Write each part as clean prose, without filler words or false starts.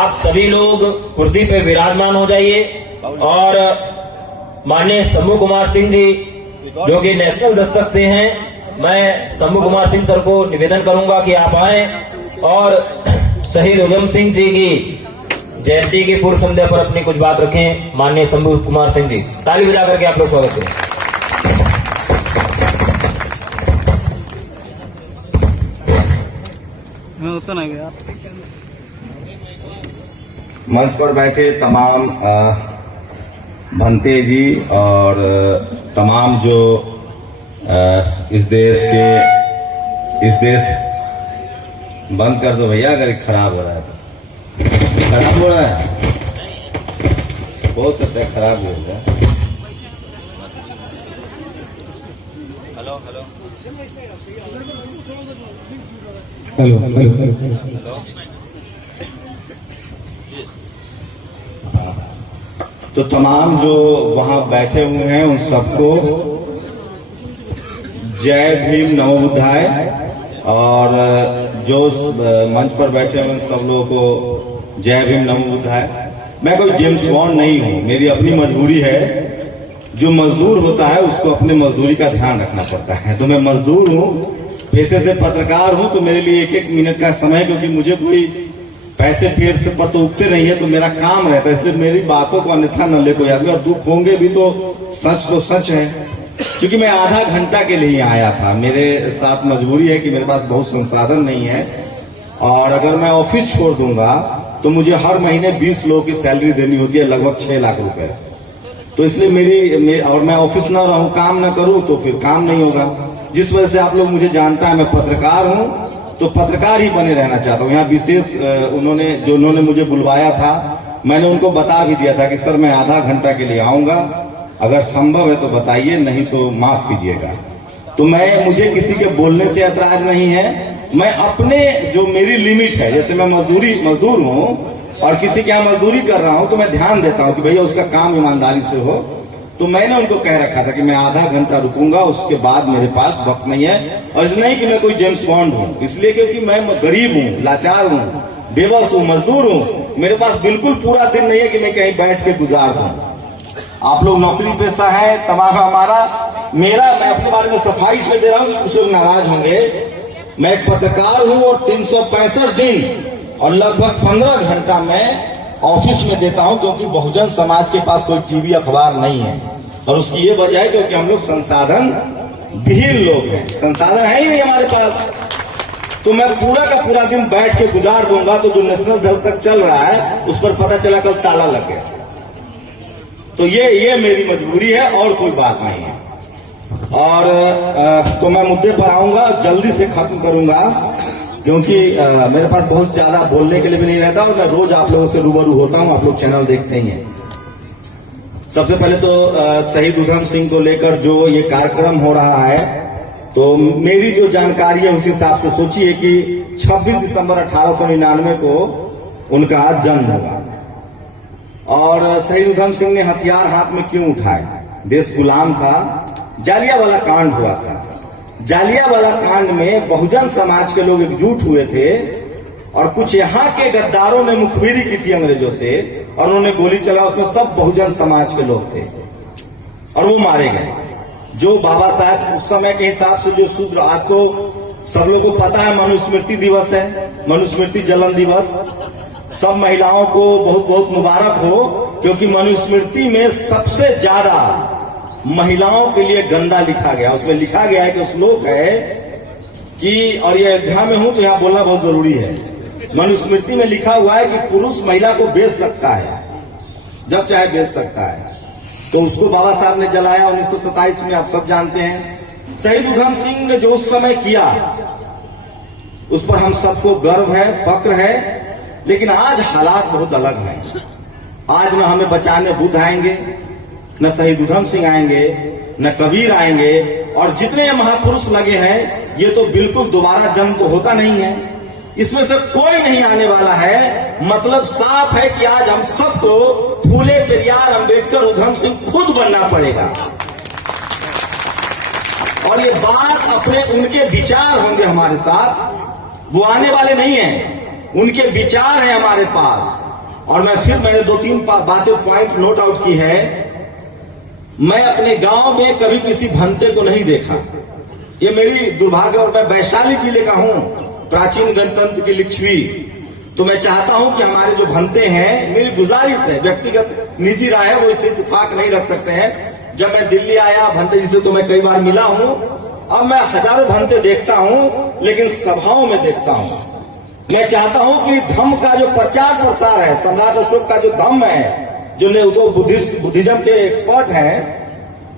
आप सभी लोग कुर्सी पे विराजमान हो जाइए और माननीय शंभू कुमार सिंह जी जो कि नेशनल दस्तक से हैं, मैं शंभू कुमार सिंह सर को निवेदन करूंगा कि आप आए और शहीद उधम सिंह जी की जयंती की पूर्व संध्या पर अपनी कुछ बात रखें। माननीय शंभू कुमार सिंह जी, ताली बजा करके आप लोग स्वागत करें। मंच पर बैठे तमाम भंते जी और तमाम जो इस देश बंद कर दो भैया, अगर खराब हो रहा है तो खराब हो रहा है, हो सकता है खराब हो जाए। Hello hello hello hello hello. तो तमाम जो वहां बैठे हुए हैं उन सबको जय भीम नमो बुद्धाय, और जो मंच पर बैठे हुए उन सब लोगों को जय भीम नमो बुद्धाय। मैं कोई जेम्स बॉन्ड नहीं हूं, मेरी अपनी मजबूरी है। जो मजदूर होता है उसको अपने मजदूरी का ध्यान रखना पड़ता है। तो मैं मजदूर हूं, पेशे से पत्रकार हूं, तो मेरे लिए एक एक मिनट का समय, क्योंकि मुझे कोई पैसे पेड़ से पर तो उगते नहीं है, तो मेरा काम रहता है, इसलिए मेरी बातों को अन्यथा न ले कोई आदमी। और दुख होंगे भी तो सच है, क्योंकि मैं आधा घंटा के लिए आया था। मेरे साथ मजबूरी है कि मेरे पास बहुत संसाधन नहीं है, और अगर मैं ऑफिस छोड़ दूंगा तो मुझे हर महीने 20 लोगों की सैलरी देनी होती है, लगभग 6 लाख रुपए। तो इसलिए और मैं ऑफिस न रहूं, काम न करूं तो फिर काम नहीं होगा। जिस वजह से आप लोग मुझे जानता है, मैं पत्रकार हूं, तो पत्रकार ही बने रहना चाहता हूं। यहाँ विशेष उन्होंने मुझे बुलवाया था, मैंने उनको बता भी दिया था कि सर मैं आधा घंटा के लिए आऊंगा, अगर संभव है तो बताइए, नहीं तो माफ कीजिएगा। तो मुझे किसी के बोलने से ऐतराज नहीं है, मैं अपने जो मेरी लिमिट है, जैसे मैं मजदूर हूं और किसी के यहाँ मजदूरी कर रहा हूं, तो मैं ध्यान देता हूं कि भैया उसका काम ईमानदारी से हो। तो मैंने उनको कह रखा था कि मैं आधा घंटा रुकूंगा, उसके बाद मेरे पास वक्त नहीं है। और इसलिए नहीं कि मैं कोई जेम्स बॉन्ड हूं, इसलिए क्योंकि मैं गरीब हूं, लाचार हूं, बेबस हूं, मजदूर हूं। मेरे पास बिल्कुल पूरा दिन नहीं है कि मैं कहीं बैठ के गुजार दूं। आप लोग नौकरी पेशा है, तमाम मैं अपने बारे में सफाई से दे रहा हूं, कुछ लोग नाराज होंगे। मैं एक पत्रकार हूं और 365 दिन और लगभग 15 घंटा मैं ऑफिस में देता हूं, क्योंकि बहुजन समाज के पास कोई टीवी अखबार नहीं है। और उसकी ये वजह है क्योंकि हम लोग संसाधन विहीन लोग हैं, संसाधन है ही नहीं हमारे पास। तो मैं पूरा का पूरा दिन बैठ के गुजार दूंगा, तो जो नेशनल दस्तक चल रहा है उस पर पता चला कल ताला लग गया। तो ये मेरी मजबूरी है और कोई बात नहीं है। और तो मैं मुद्दे पर आऊंगा, जल्दी से खत्म करूंगा, क्योंकि मेरे पास बहुत ज्यादा बोलने के लिए भी नहीं रहता, और मैं रोज आप लोगों से रूबरू होता हूं, आप लोग चैनल देखते ही हैं। सबसे पहले तो शहीद उधम सिंह को लेकर जो ये कार्यक्रम हो रहा है, तो मेरी जो जानकारी है उस हिसाब से सोचिए कि 26 दिसंबर 1899 को उनका जन्म होगा। और शहीद उधम सिंह ने हथियार हाथ में क्यों उठाए? देश गुलाम था, जालियांवाला कांड हुआ था। जालियांवाला कांड में बहुजन समाज के लोग एकजुट हुए थे, और कुछ यहाँ के गद्दारों ने मुखबिरी की थी अंग्रेजों से, और उन्होंने गोली चला, उसमें सब बहुजन समाज के लोग थे और वो मारे गए। जो बाबा साहब उस समय के हिसाब से जो शूद्र, आज तो सब लोगों को पता है मनुस्मृति दिवस है, मनुस्मृति जलन दिवस। सब महिलाओं को बहुत बहुत मुबारक हो, क्योंकि मनुस्मृति में सबसे ज्यादा महिलाओं के लिए गंदा लिखा गया। उसमें लिखा गया है कि श्लोक है कि, और ये अयोध्या में हूं तो यहां बोलना बहुत जरूरी है, मनुस्मृति में लिखा हुआ है कि पुरुष महिला को बेच सकता है, जब चाहे बेच सकता है। तो उसको बाबा साहब ने जलाया 1927 में, आप सब जानते हैं। शहीद उधम सिंह ने जो उस समय किया उस पर हम सबको गर्व है, फक्र है, लेकिन आज हालात बहुत अलग हैं। आज न हमें बचाने बुद्ध आएंगे, न शहीद उधम सिंह आएंगे, न कबीर आएंगे, और जितने महापुरुष लगे हैं ये तो बिल्कुल दोबारा जन्म तो होता नहीं है, इसमें से कोई नहीं आने वाला है। मतलब साफ है कि आज हम सबको फूले पेरियार अंबेडकर उधम सिंह खुद बनना पड़ेगा। और ये बात अपने उनके विचार होंगे हमारे साथ, वो आने वाले नहीं हैं, उनके विचार हैं हमारे पास। और मैंने 2-3 बातें पॉइंट नोट आउट की है। मैं अपने गांव में कभी किसी भंते को नहीं देखा, ये मेरी दुर्भाग्य। और मैं वैशाली जिले का हूं, प्राचीन गणतंत्र की लिच्छवी। तो मैं चाहता हूं कि हमारे जो भंते हैं, मेरी गुजारिश है, व्यक्तिगत निजी राय है, वो इसे इत्तेफाक नहीं रख सकते हैं। जब मैं दिल्ली आया भंते जी से तो मैं कई बार मिला हूं। अब मैं हजारों भंते देखता हूं, लेकिन सभाओं में देखता हूं। मैं चाहता हूं कि धम्म का जो प्रचार प्रसार है, सम्राट अशोक का जो धम्म है, जो ने तो बुद्धिज्म के एक्सपर्ट हैं,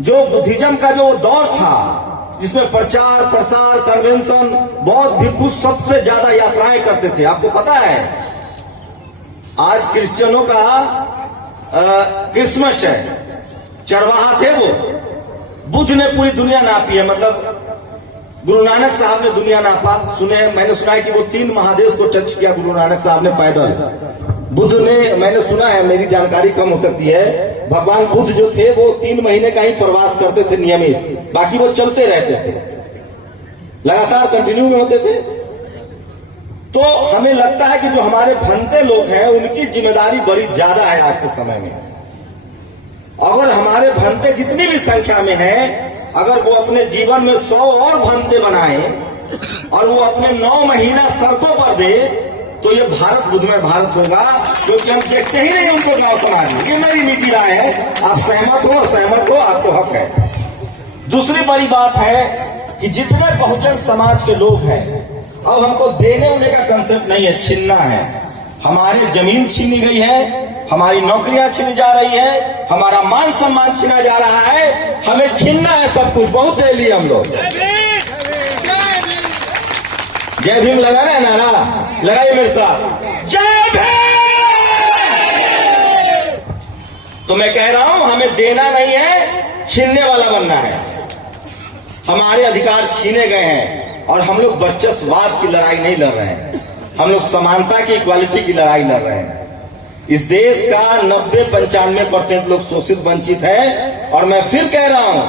जो बुद्धिज्म का जो दौर था जिसमें प्रचार प्रसार कन्वेंशन बौद्ध भिक्षु सबसे ज्यादा यात्राएं करते थे। आपको पता है आज क्रिश्चियनों का क्रिसमस है, चरवाहा थे वो। बुद्ध ने पूरी दुनिया नापी है, मतलब गुरु नानक साहब ने दुनिया नापा। मैंने सुना है कि वो 3 महादेश को टच किया गुरु नानक साहब ने पैदल। बुद्ध ने, मैंने सुना है, मेरी जानकारी कम हो सकती है, भगवान बुद्ध जो थे वो 3 महीने का ही प्रवास करते थे नियमित, बाकी वो चलते रहते थे, लगातार कंटिन्यू में होते थे। तो हमें लगता है कि जो हमारे भंते लोग हैं उनकी जिम्मेदारी बड़ी ज्यादा है आज के समय में। अगर हमारे भंते जितनी भी संख्या में हैं, अगर वो अपने जीवन में 100 और भंते बनाएं और वो अपने 9 महीना सड़कों पर दे, तो ये भारत बुद्धमय भारत होगा, क्योंकि हम देखते ही नहीं उनको गांव समाज में। ये मेरी निजी राय है, आप सहमत हो असहमत हो, आपको हक है। दूसरी बड़ी बात है कि जितने बहुजन समाज के लोग हैं, अब हमको देने होने का कंसेप्ट नहीं है, छीनना है। हमारी जमीन छीनी गई है, हमारी नौकरियां छीनी जा रही है, हमारा मान सम्मान छीना जा रहा है, हमें छीनना है सब कुछ। बहुत दे लिए हम लोग। जय भीम लगाना है नारा, लगाइए मेरे साथ, जय भीम। तो मैं कह रहा हूं हमें देना नहीं है, छीनने वाला बनना है। हमारे अधिकार छीने गए हैं और हम लोग वर्चस्ववाद की लड़ाई नहीं लड़ रहे हैं, हम लोग समानता की, इक्वालिटी की लड़ाई लड़ रहे हैं। इस देश का 90-95% लोग शोषित वंचित है। और मैं फिर कह रहा हूं,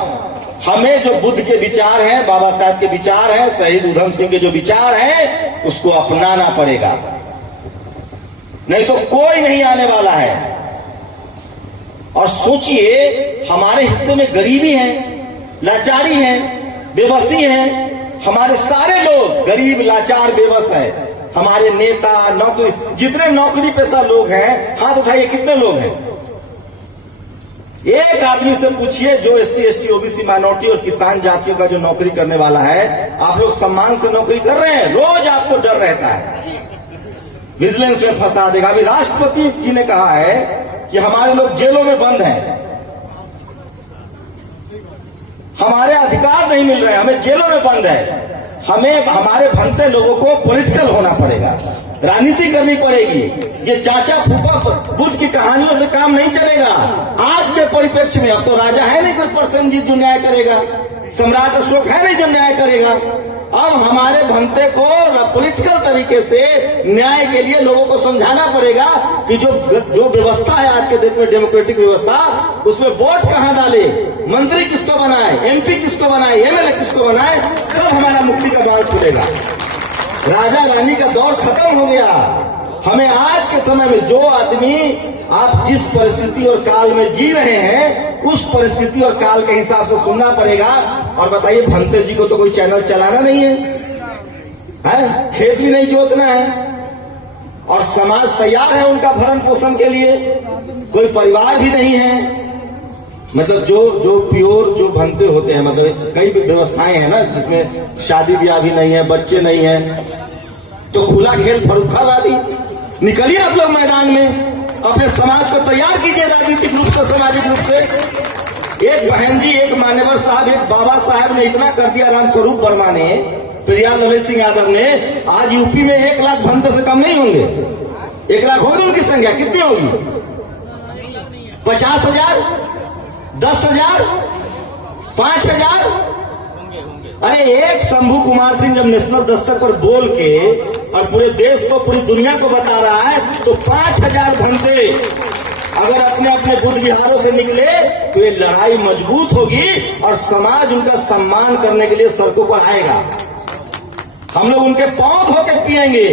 हमें जो बुद्ध के विचार हैं, बाबा साहब के विचार हैं, शहीद उधम सिंह के जो विचार हैं, उसको अपनाना पड़ेगा, नहीं तो कोई नहीं आने वाला है। और सोचिए, हमारे हिस्से में गरीबी है, लाचारी है, बेबसी है। हमारे सारे लोग गरीब, लाचार, बेबस है। हमारे नेता, नौकरी, जितने नौकरी पेशा लोग हैं, हाथ उठाइए, कितने लोग हैं? एक आदमी से पूछिए जो SC ST OBC माइनॉरिटी और किसान जातियों का जो नौकरी करने वाला है, आप लोग सम्मान से नौकरी कर रहे हैं? रोज आपको डर रहता है विजिलेंस में फंसा देगा। अभी राष्ट्रपति जी ने कहा है कि हमारे लोग जेलों में बंद हैं, हमारे अधिकार नहीं मिल रहे, हमें जेलों में बंद है। हमें, हमारे भंते लोगों को पॉलिटिकल होना पड़ेगा, राजनीति करनी पड़ेगी। ये चाचा फूफा बुद्ध की कहानियों से काम नहीं चलेगा। आज के परिप्रेक्ष्य में अब तो राजा है नहीं कोई प्रसेनजीत जो न्याय करेगा, सम्राट अशोक है नहीं जो न्याय करेगा। अब हमारे भंते को पॉलिटिकल तरीके से न्याय के लिए लोगों को समझाना पड़ेगा कि जो व्यवस्था है आज के देश में, डेमोक्रेटिक व्यवस्था, उसमें वोट कहां डाले, मंत्री किसको बनाए, MP किसको बनाए, MLA किसको बनाए, तब हमारा मुक्ति का द्वार खुलेगा। राजा रानी का दौर खत्म हो गया। हमें आज के समय में जो आदमी, आप जिस परिस्थिति और काल में जी रहे हैं, उस परिस्थिति और काल के हिसाब से सुनना पड़ेगा। और बताइए, भंते जी को तो कोई चैनल चलाना नहीं है, खेत भी नहीं जोतना है, और समाज तैयार है उनका भरण पोषण के लिए, कोई परिवार भी नहीं है। मतलब जो प्योर जो भंते होते हैं, मतलब कई व्यवस्थाएं हैं ना जिसमें शादी ब्याह भी नहीं है, बच्चे नहीं है, तो खुला खेल फरुखाबादी। निकलिए आप लोग मैदान में, अपने समाज को तैयार कीजिए राजनीतिक रूप से, सामाजिक रूप से। एक बहन जी, एक मान्यवर साहब, एक बाबा साहब ने इतना कर दिया, रामस्वरूप वर्मा ने, पेरियार ललित सिंह यादव ने। आज यूपी में 1 लाख भंते से कम नहीं होंगे, 1 लाख होगी उनकी संख्या। कितनी होगी? 50,000, 10,000, 5,000? अरे एक शंभू कुमार सिंह जब नेशनल दस्तक पर बोल के और पूरे देश को, पूरी दुनिया को बता रहा है, तो 5,000 भंते अगर अपने अपने बुद्ध विहारों से निकले तो ये लड़ाई मजबूत होगी और समाज उनका सम्मान करने के लिए सड़कों पर आएगा। हम लोग उनके पांव धो के पिएंगे,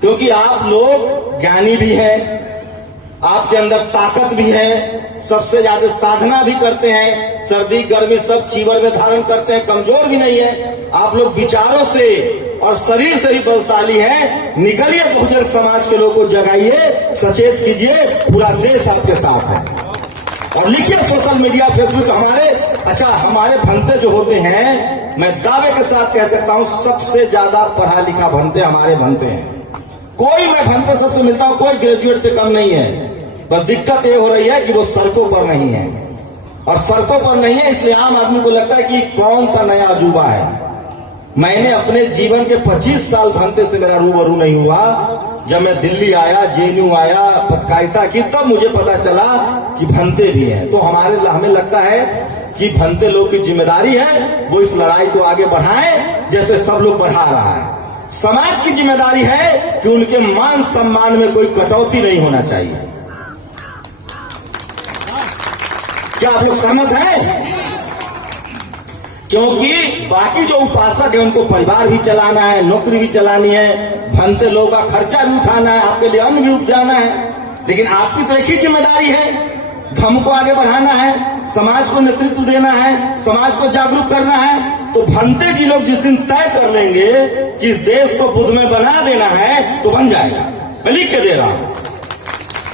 क्योंकि आप लोग ज्ञानी भी हैं, आपके अंदर ताकत भी है, सबसे ज्यादा साधना भी करते हैं, सर्दी गर्मी सब चीवर में धारण करते हैं, कमजोर भी नहीं है। आप लोग विचारों से और शरीर से ही बलशाली हैं। निकलिए, बहुजन समाज के लोगों को जगाइए, सचेत कीजिए, पूरा देश आपके साथ है। और लिखिए सोशल मीडिया, फेसबुक, हमारे भंते जो होते हैं, मैं दावे के साथ कह सकता हूं सबसे ज्यादा पढ़ा लिखा भंते हमारे भंते हैं। कोई मैं भंते सबसे मिलता हूं, कोई ग्रेजुएट से कम नहीं है। बस दिक्कत ये हो रही है कि वो सड़कों पर नहीं है, और सड़कों पर नहीं है इसलिए आम आदमी को लगता है कि कौन सा नया अजूबा है। मैंने अपने जीवन के 25 साल भंते से मेरा रूबरू नहीं हुआ। जब मैं दिल्ली आया, जेएनयू आया, पत्रकारिता की, तब मुझे पता चला कि भंते भी हैं। तो हमें लगता है कि भंते लोग की जिम्मेदारी है वो इस लड़ाई को आगे बढ़ाएं जैसे सब लोग बढ़ा रहा है। समाज की जिम्मेदारी है कि उनके मान सम्मान में कोई कटौती नहीं होना चाहिए। क्या आप लोग सहमत हैं? क्योंकि बाकी जो उपासक है उनको परिवार भी चलाना है, नौकरी भी चलानी है, भंते लोगों का खर्चा भी उठाना है, आपके लिए अन्न भी उपजाना है। लेकिन आपकी तो एक ही जिम्मेदारी है, धर्म को आगे बढ़ाना है, समाज को नेतृत्व देना है, समाज को जागरूक करना है। तो भंते जी लोग जिस दिन तय कर लेंगे कि इस देश को बुद्ध में बना देना है, तो बन जाएगा। मैं लिख के दे रहा हूं।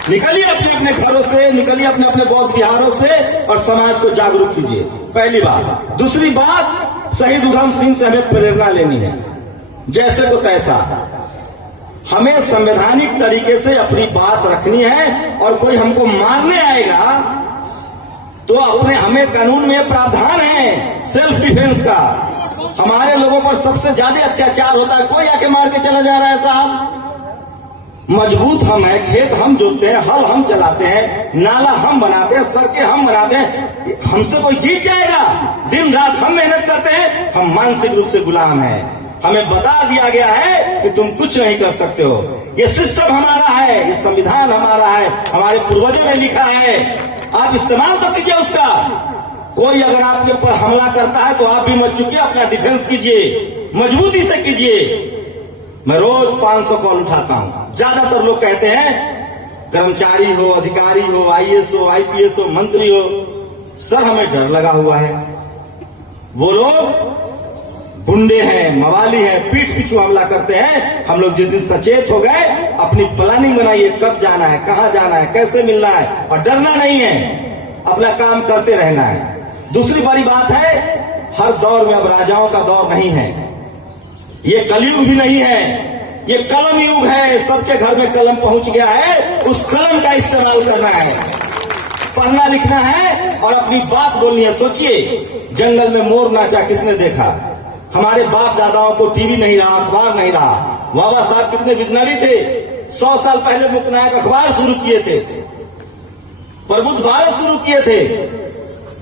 निकलिए अपने अपने घरों से, निकलिए अपने अपने बौद्ध विहारों से और समाज को जागरूक कीजिए, पहली बात। दूसरी बात, शहीद उधम सिंह से हमें प्रेरणा लेनी है। जैसे को तैसा हमें संवैधानिक तरीके से अपनी बात रखनी है, और कोई हमको मारने आएगा तो हमें कानून में प्रावधान है सेल्फ डिफेंस का। हमारे लोगों पर सबसे ज्यादा अत्याचार होता है, कोई आके मार के चला जा रहा है साहब। मजबूत हम हैं, खेत हम जोतते हैं, हल हम चलाते हैं, नाला हम बनाते हैं, सड़कें हम बनाते हैं, हमसे कोई जीत जाएगा? दिन रात हम मेहनत करते हैं, हम मानसिक रूप से गुलाम हैं। हमें बता दिया गया है कि तुम कुछ नहीं कर सकते हो। ये सिस्टम हमारा है, ये संविधान हमारा है, हमारे पूर्वजों ने लिखा है, आप इस्तेमाल तो कीजिए उसका। कोई अगर आपके ऊपर हमला करता है तो आप भी मत चुकिए, अपना डिफेंस कीजिए, मजबूती से कीजिए। मैं रोज 500 कॉल उठाता हूं। ज्यादातर लोग कहते हैं कर्मचारी हो, अधिकारी हो, आईएएस हो, आईपीएस हो, मंत्री हो, सर हमें डर लगा हुआ है। वो लोग गुंडे हैं, मवाली हैं, पीठ पीछू हमला करते हैं। हम लोग जिस दिन सचेत हो गए, अपनी प्लानिंग बनाइए, कब जाना है, कहां जाना है, कैसे मिलना है, और डरना नहीं है, अपना काम करते रहना है। दूसरी बड़ी बात है, हर दौर में अब राजाओं का दौर नहीं है, ये कलयुग भी नहीं है, ये कलम युग है। सबके घर में कलम पहुंच गया है, उस कलम का इस्तेमाल करना है, पढ़ना लिखना है और अपनी बात बोलनी है। सोचिए, जंगल में मोर नाचा किसने देखा? हमारे बाप दादाओं को टीवी नहीं रहा, अखबार नहीं रहा। बाबा साहब कितने विजनरी थे, 100 साल पहले मुकनायक अखबार शुरू किए थे, प्रबुद्ध भारत शुरू किए थे।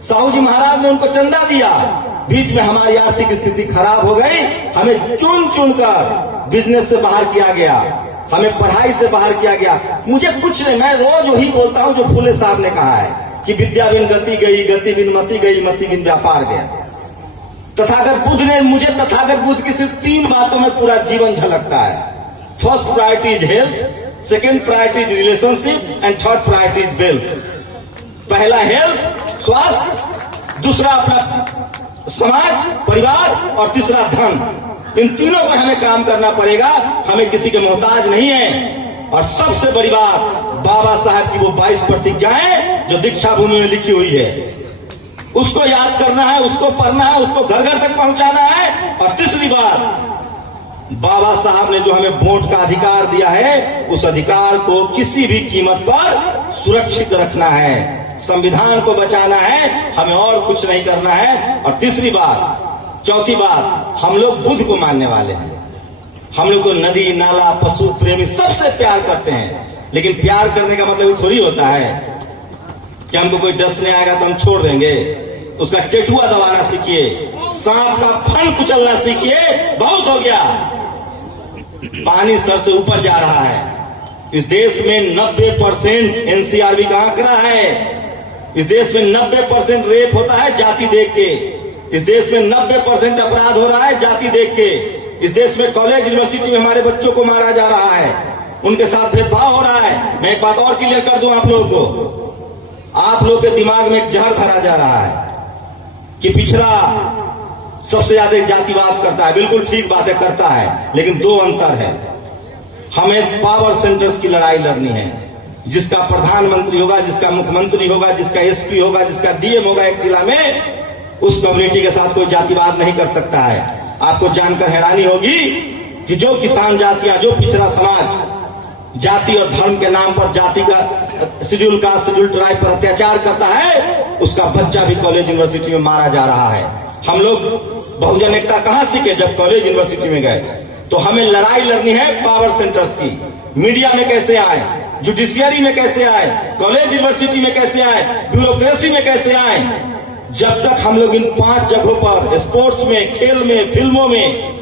साहू जी महाराज ने उनको चंदा दिया। बीच में हमारी आर्थिक स्थिति खराब हो गई, हमें चुन चुनकर बिजनेस से बाहर किया गया, हमें पढ़ाई से बाहर किया गया। मुझे कुछ नहीं, मैं रोज वही बोलता हूं जो फूले साहब ने कहा है कि विद्या बिन गति गई, गति बिन मति गई, मति बिन व्यापार गया। तथागत बुद्ध ने, मुझे तथागत बुद्ध की सिर्फ 3 बातों में पूरा जीवन झलकता है। First priority is health, second priority is relationship and third priority is wealth. पहला हेल्थ, स्वास्थ्य, दूसरा अपना समाज, परिवार, और तीसरा धन। इन तीनों पर हमें काम करना पड़ेगा, हमें किसी के मोहताज नहीं है। और सबसे बड़ी बात, बाबा साहब की वो 22 प्रतिज्ञाएं जो दीक्षा भूमि में लिखी हुई है, उसको याद करना है, उसको पढ़ना है, उसको घर घर तक पहुंचाना है। और तीसरी बात, बाबा साहब ने जो हमें वोट का अधिकार दिया है, उस अधिकार को किसी भी कीमत पर सुरक्षित रखना है, संविधान को बचाना है, हमें और कुछ नहीं करना है। और तीसरी बात, चौथी बात, हम लोग बुद्ध को मानने वाले हैं। हम लोग को नदी, नाला, पशु प्रेमी सबसे प्यार करते हैं। लेकिन प्यार करने का मतलब थोड़ी होता है कि हमको कोई डसने आएगा तो हम छोड़ देंगे। उसका टेटुआ दबाना सीखिए, सांप का फन कुचलना सीखिए। बहुत हो गया, पानी सर से ऊपर जा रहा है। इस देश में 90% एनसीआरबी का आंकड़ा है। इस देश में 90% रेप होता है जाति देख के। इस देश में 90% अपराध हो रहा है जाति देख के। इस देश में कॉलेज यूनिवर्सिटी में हमारे बच्चों को मारा जा रहा है। उनके साथ भेदभाव हो रहा है। मैं एक बात और क्लियर कर दूं आप लोगों को, आप लोग के दिमाग में एक जहर भरा जा रहा है कि पिछड़ा सबसे ज्यादा जातिवाद करता है। बिल्कुल ठीक बात है, करता है, लेकिन दो अंतर है। हमें पावर सेंटर्स की लड़ाई लड़नी है। जिसका प्रधानमंत्री होगा, जिसका मुख्यमंत्री होगा, जिसका एसपी होगा, जिसका डीएम होगा एक जिला में, उस कम्युनिटी के साथ कोई जातिवाद नहीं कर सकता है। आपको जानकर हैरानी होगी कि जो किसान जातियां, जो पिछड़ा समाज जाति और धर्म के नाम पर जाति का शेड्यूल कास्ट, शेड्यूल ट्राइब पर अत्याचार करता है, उसका बच्चा भी कॉलेज यूनिवर्सिटी में मारा जा रहा है। हम लोग बहुजन एकता कहां सीखे? जब कॉलेज यूनिवर्सिटी में गए। तो हमें लड़ाई लड़नी है पावर सेंटर्स की। मीडिया में कैसे आए, जुडिशियरी में कैसे आए, कॉलेज यूनिवर्सिटी में कैसे आए, ब्यूरोक्रेसी में कैसे आए। जब तक हम लोग इन 5 जगहों पर, स्पोर्ट्स में, खेल में, फिल्मों में,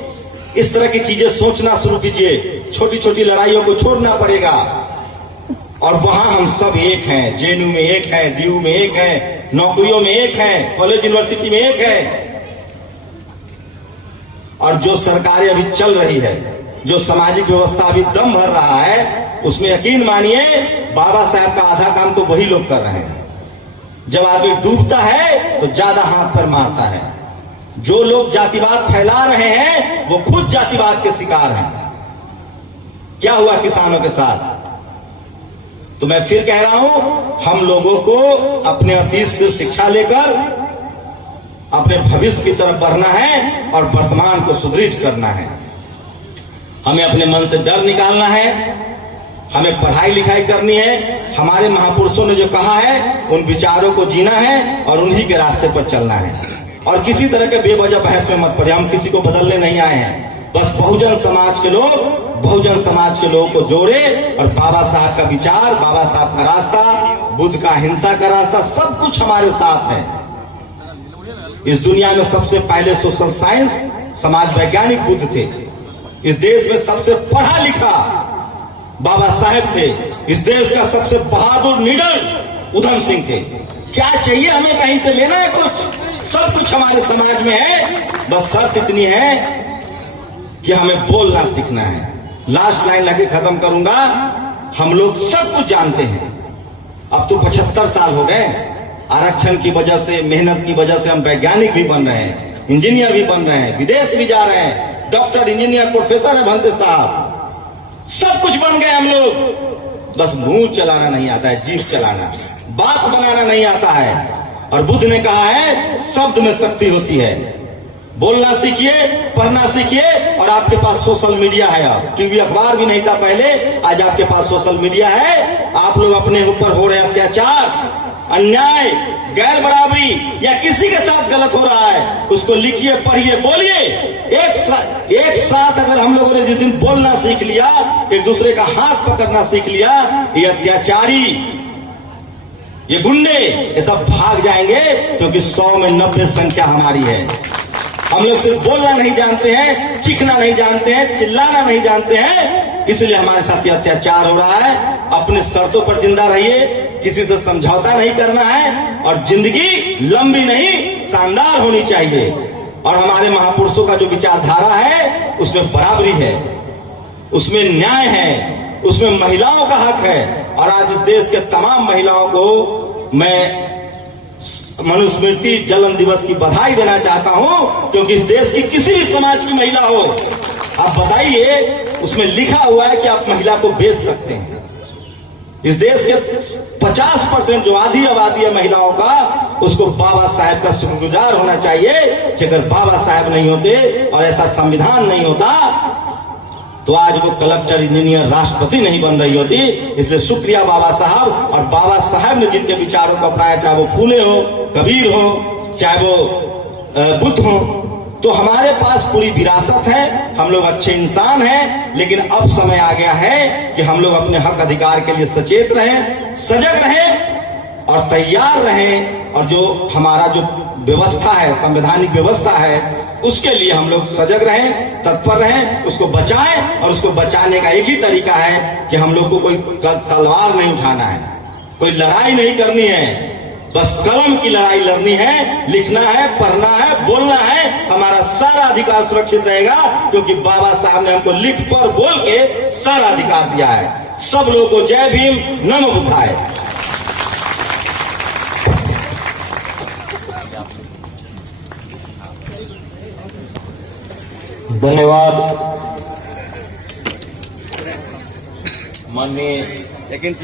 इस तरह की चीजें सोचना शुरू कीजिए। छोटी छोटी लड़ाइयों को छोड़ना पड़ेगा। और वहां हम सब एक हैं। जेएनयू में एक है, डीयू में एक है, नौकरियों में एक है, कॉलेज यूनिवर्सिटी में एक है। और जो सरकारें अभी चल रही है, जो सामाजिक व्यवस्था अभी दम भर रहा है, उसमें यकीन मानिए बाबा साहब का आधा काम तो वही लोग कर रहे हैं। जब आदमी डूबता है तो ज्यादा हाथ पर मारता है। जो लोग जातिवाद फैला रहे हैं वो खुद जातिवाद के शिकार हैं। क्या हुआ किसानों के साथ? तो मैं फिर कह रहा हूं, हम लोगों को अपने अतीत से शिक्षा लेकर अपने भविष्य की तरफ बढ़ना है और वर्तमान को सुदृढ़ करना है। हमें अपने मन से डर निकालना है, हमें पढ़ाई लिखाई करनी है। हमारे महापुरुषों ने जो कहा है उन विचारों को जीना है और उन्हीं के रास्ते पर चलना है। और किसी तरह के बेवजह बहस में मत पड़े। हम किसी को बदलने नहीं आए हैं। बस बहुजन समाज के लोगों को जोड़े और बाबा साहब का विचार, बाबा साहब का रास्ता, बुद्ध का अहिंसा का रास्ता, सब कुछ हमारे साथ है। इस दुनिया में सबसे पहले सोशल साइंस समाज वैज्ञानिक बुद्ध थे। इस देश में सबसे पढ़ा लिखा बाबा साहेब थे। इस देश का सबसे बहादुर लीडर उधम सिंह थे। क्या चाहिए हमें? कहीं से लेना है कुछ? सब कुछ हमारे समाज में है। बस शर्त इतनी है कि हमें बोलना सीखना है। लास्ट लाइन लगे खत्म करूंगा। हम लोग सब कुछ जानते हैं। अब तो 75 साल हो गए। आरक्षण की वजह से, मेहनत की वजह से हम वैज्ञानिक भी बन रहे हैं, इंजीनियर भी बन रहे हैं, विदेश भी जा रहे हैं, डॉक्टर, इंजीनियर, प्रोफेसर है बनते साहब, सब कुछ बन गए हम लोग। बस मुंह चलाना नहीं आता है, जीभ चलाना, बात बनाना नहीं आता है। और बुद्ध ने कहा है शब्द में शक्ति होती है। बोलना सीखिए, पढ़ना सीखिए। और आपके पास सोशल मीडिया है। अब टीवी अखबार भी नहीं था पहले, आज आपके पास सोशल मीडिया है। आप लोग अपने ऊपर हो रहे अत्याचार, अन्याय, गैर बराबरी या किसी के साथ गलत हो रहा है, उसको लिखिए, पढ़िए, बोलिए। एक साथ अगर हम लोगों ने जिस दिन बोलना सीख लिया, एक दूसरे का हाथ पकड़ना सीख लिया, ये अत्याचारी, ये गुंडे, ये सब भाग जाएंगे। क्योंकि 100 में 90 संख्या हमारी है। हम लोग सिर्फ बोलना नहीं जानते हैं, चीखना नहीं जानते हैं, चिल्लाना नहीं जानते हैं, इसलिए हमारे साथ ये अत्याचार हो रहा है। अपने शर्तों पर जिंदा रहिए, किसी से समझौता नहीं करना है। और जिंदगी लंबी नहीं, शानदार होनी चाहिए। और हमारे महापुरुषों का जो विचारधारा है उसमें बराबरी है, उसमें न्याय है, उसमें महिलाओं का हक है। और आज इस देश के तमाम महिलाओं को मैं मनुस्मृति जलन दिवस की बधाई देना चाहता हूं। क्योंकि इस देश की किसी भी समाज की महिला हो, आप बताइए, उसमें लिखा हुआ है कि आप महिला को बेच सकते हैं। इस देश के 50% जो आधी आबादी है महिलाओं का, उसको बाबा साहेब का शुक्रगुजार होना चाहिए कि अगर बाबा साहेब नहीं होते और ऐसा संविधान नहीं होता तो आज वो कलेक्टर, इंजीनियर, राष्ट्रपति नहीं बन रही होती। इसलिए शुक्रिया बाबा साहब। और बाबा साहब ने जिनके विचारों को अपनाया, चाहे वो फूले हो, कबीर हो, चाहे वो बुद्ध हो, तो हमारे पास पूरी विरासत है। हम लोग अच्छे इंसान हैं। लेकिन अब समय आ गया है कि हम लोग अपने हक अधिकार के लिए सचेत रहें, सजग रहें और तैयार रहें। और जो हमारा जो व्यवस्था है, संवैधानिक व्यवस्था है, उसके लिए हम लोग सजग रहें, तत्पर रहें, उसको बचाएं। और उसको बचाने का एक ही तरीका है कि हम लोग को कोई तलवार नहीं उठाना है, कोई लड़ाई नहीं करनी है। बस कलम की लड़ाई लड़नी है, लिखना है, पढ़ना है, बोलना है, हमारा सारा अधिकार सुरक्षित रहेगा, क्योंकि बाबा साहब ने हमको लिख पढ़ बोल के सारा अधिकार दिया है। सब लोगों को जय भीम, नमो बुद्धाय। धन्यवाद माननीय लेकिन